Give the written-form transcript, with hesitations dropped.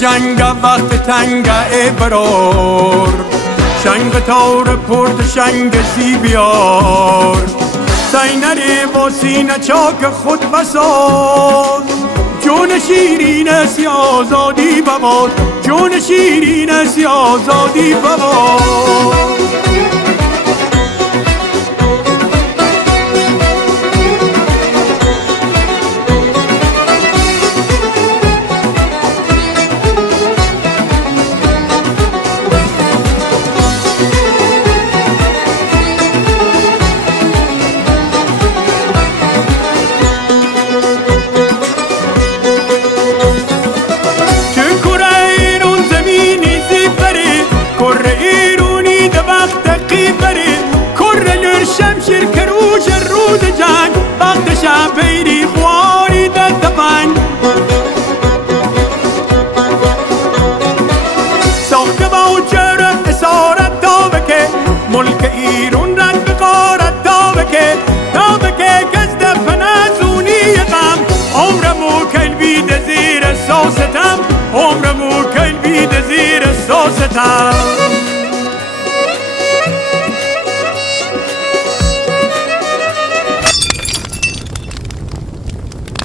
جنگ وقت تنگ برار شنگ تار پرد شنگ سی بیار سینری و سینه چاک خود بساز جون شیرین سی آزادی بباد جون شیرین سی آزادی بباد